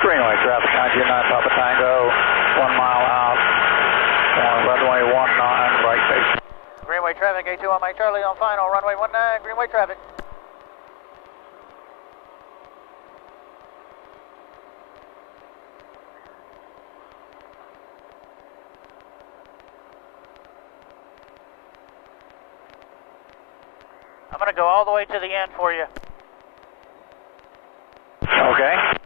Greenway traffic, 929 Papa Tango, 1 mile out, runway 19, right base. Greenway traffic, A2 on Mike Charlie on final, runway 19, Greenway traffic. I'm going to go all the way to the end for you. Okay.